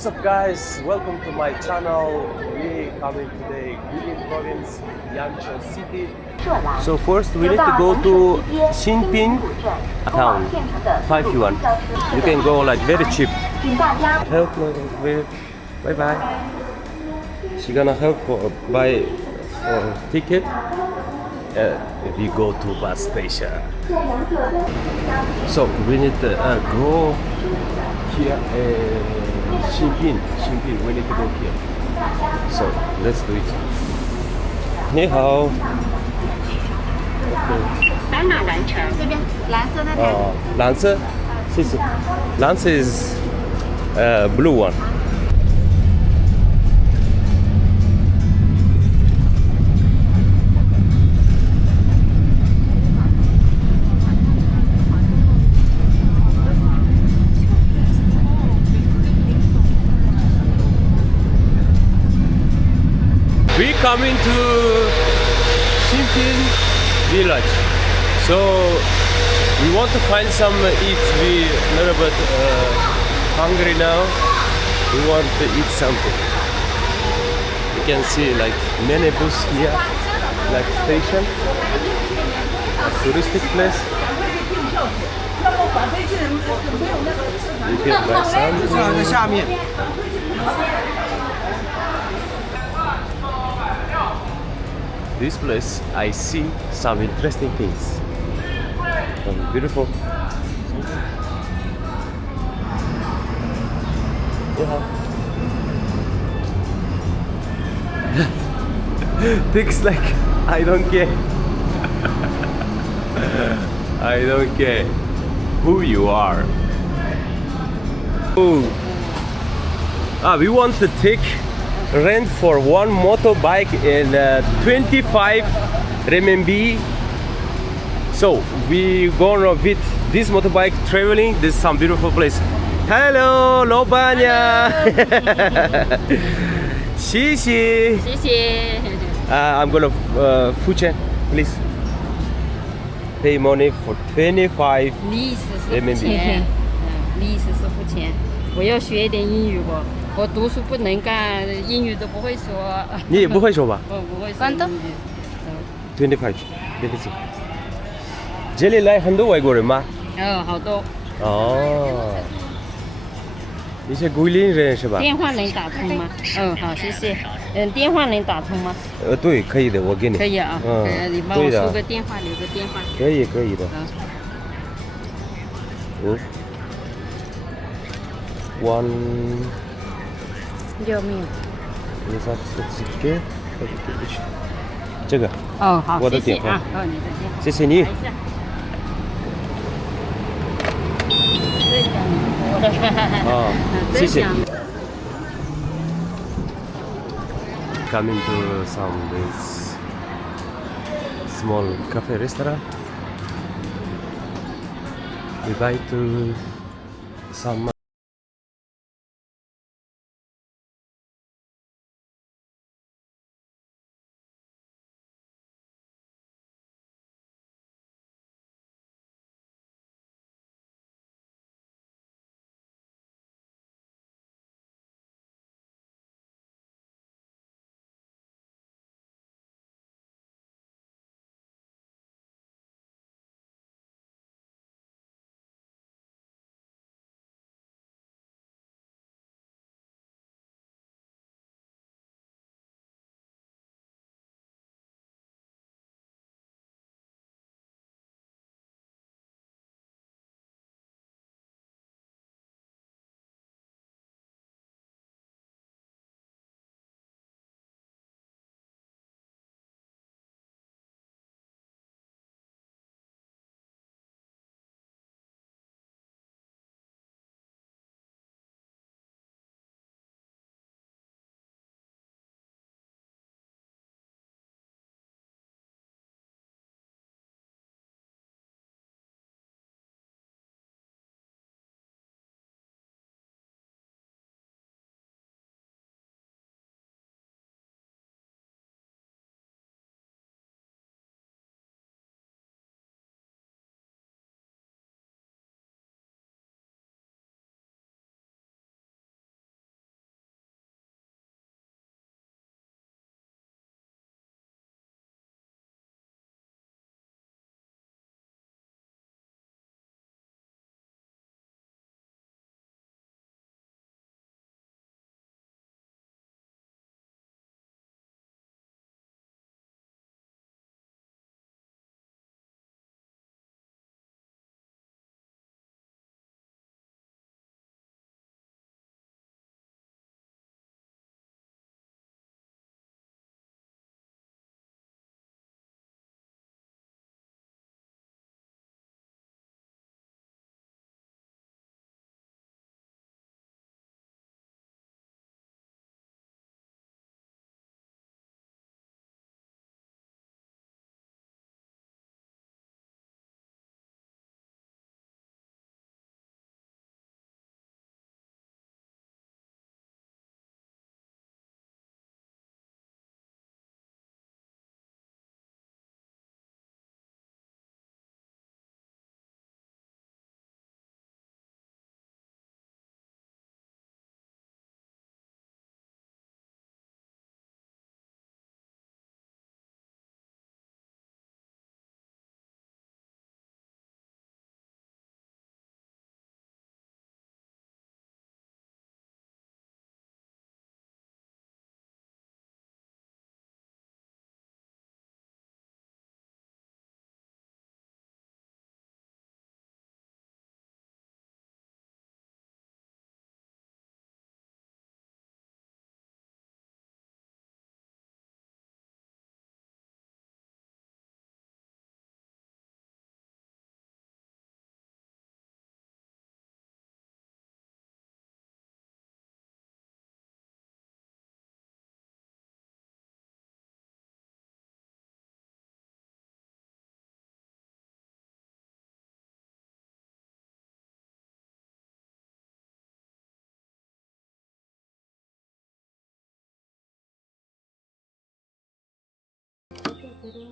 What's up guys, welcome to my channel. We coming today Guilin province, Yancho city. So first we need to go to Shimpin town, 5 yuan. You can go like very cheap. Help me, bye bye. She gonna help for buy for ticket. We go to bus station. So we need to go here. Shimpin, we need to go here. So let's do it. 你好。斑马完成，这边蓝色那台。哦，蓝色，谢谢。蓝色 is blue one. We coming to Shimpin village, so we want to find some eat. We a little bit hungry now. We want to eat something. You can see like many bus here, like station, a touristic place. You can buy something. This place, I see some interesting things. Beautiful. Yeah. Things like I don't care. I don't care who you are. Oh. We want to take rent for one motorbike in 25 renminbi. So we gonna with this motorbike traveling. This is some beautiful place. Hello, Lobanya. 谢谢。谢谢。I'm gonna付钱 please. Pay money for 25历史是付 renminbi. 钱，历史是付钱。我要学一点英语不？我读书不能干，英语都不会说。你也不会说吧？我不会说英语。 25，对不起。这里来很多外国人吗？好多。哦，你是桂林人是吧？电话能打通吗？好，谢谢。电话能打通吗？对，可以的，我给你。可以啊。你帮我对的输个电话，留个电话。可以的。One。有没有？你啥是几个？这个。好，我的电话。你的电话。谢谢你。谢谢。Coming to some this small cafe restaurant. We buy to some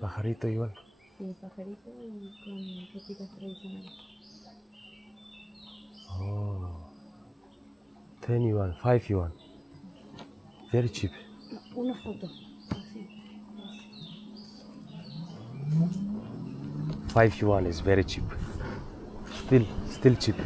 Pajarito igual. Sí, pajarito y con pepitas tradicionales. Oh, 10 yuan, 5 yuan. Very cheap. Una foto. Así. 5 yuan is very cheap. Still cheap.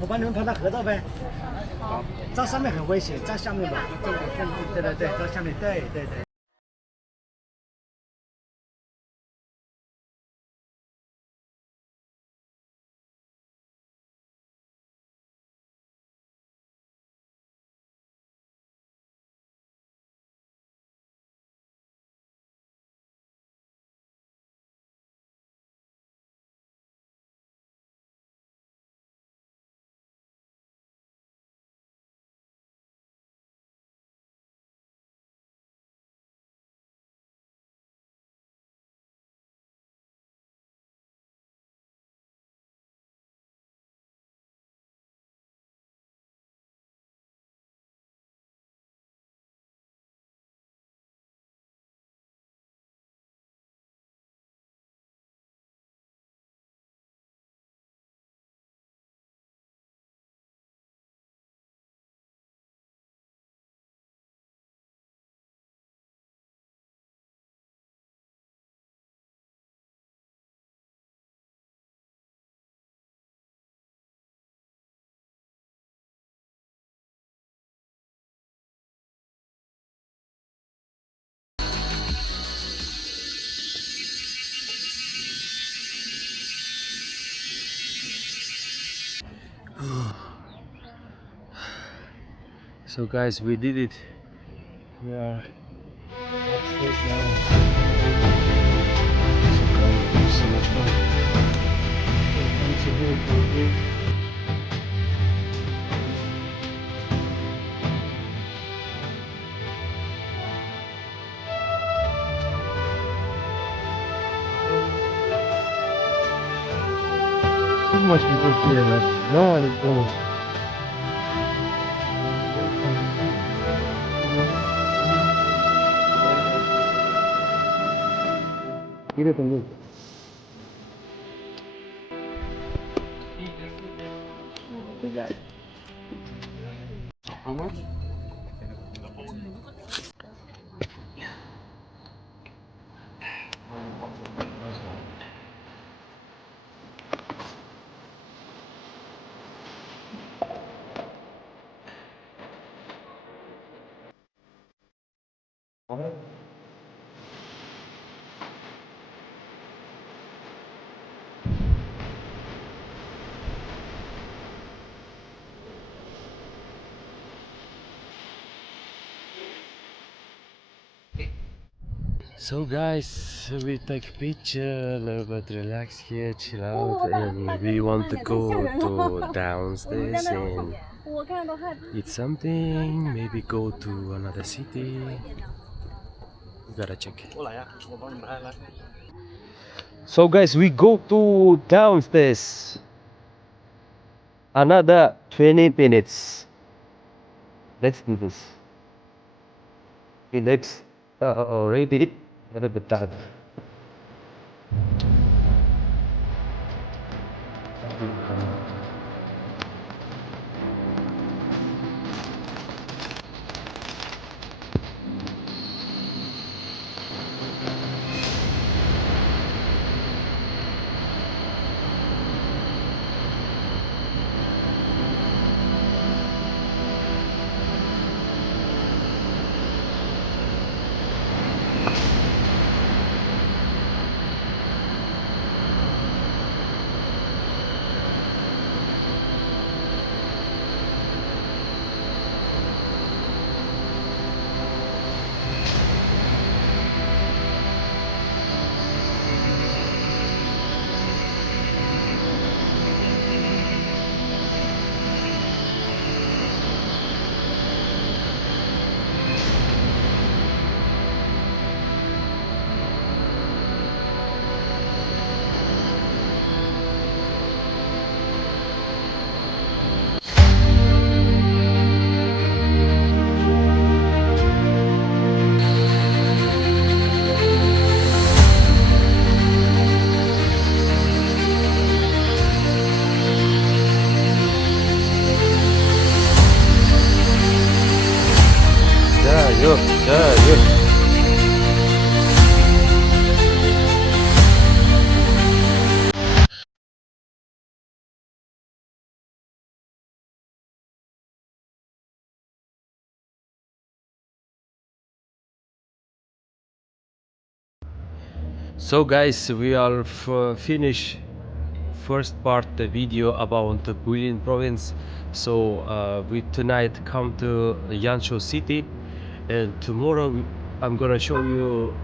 我帮你们拍张合照呗。好，照上面很危险，照下面吧。对对对，照下面，对对对。So guys, we did it. We are upstairs now. So much fun. So much people here, but no one is going. Give it a look. How much? So guys, we take picture, a little bit relax here, chill out, and we want to go to downstairs and eat something, maybe go to another city. We gotta check. So guys, we go to downstairs. Another 20 minutes. Let's do this. Okay, let's already a little bit tired. Yo, yo. So guys, we are finish first part the video about the Guilin province. So we tonight come to Yancho city, and tomorrow I'm gonna show you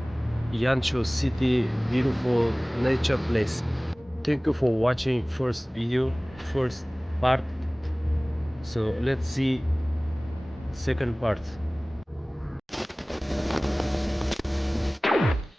Yancho city beautiful nature place. Thank you for watching first video, first part. So let's see second part.